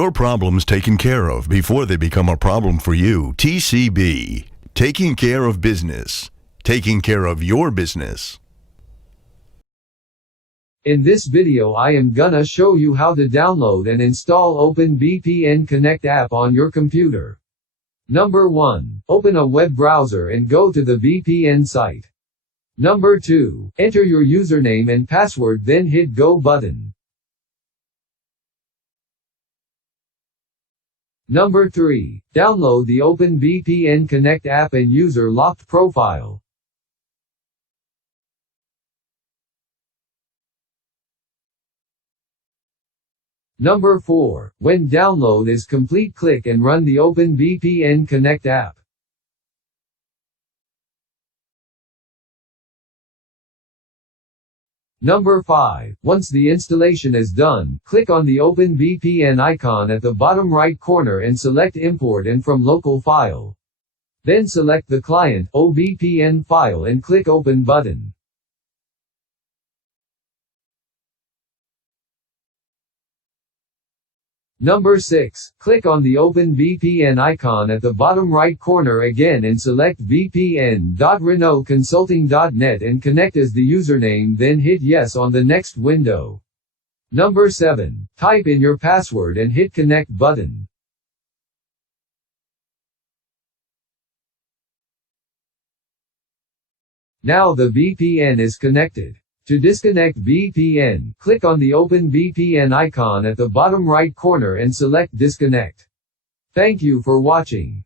your problems taken care of before they become a problem for you. TCB. Taking care of business. Taking care of your business. In this video I am gonna show you how to download and install Openvpn Connect app on your computer. Number 1. Open a web browser and go to the VPN site. Number 2. Enter your username and password, then hit Go button. Number 3. Download the Openvpn Connect app and user locked profile. Number 4. When download is complete, click and run the Openvpn Connect app. Number 5. Once the installation is done, click on the Openvpn icon at the bottom right corner and select Import and from Local File. Then select the client OVPN file and click Open button. Number 6. Click on the Openvpn icon at the bottom right corner again and select vpn.renaultconsulting.net and connect as the username, then hit Yes on the next window. Number 7. Type in your password and hit Connect button. Now the VPN is connected. To disconnect VPN, click on the Openvpn icon at the bottom right corner and select Disconnect. Thank you for watching.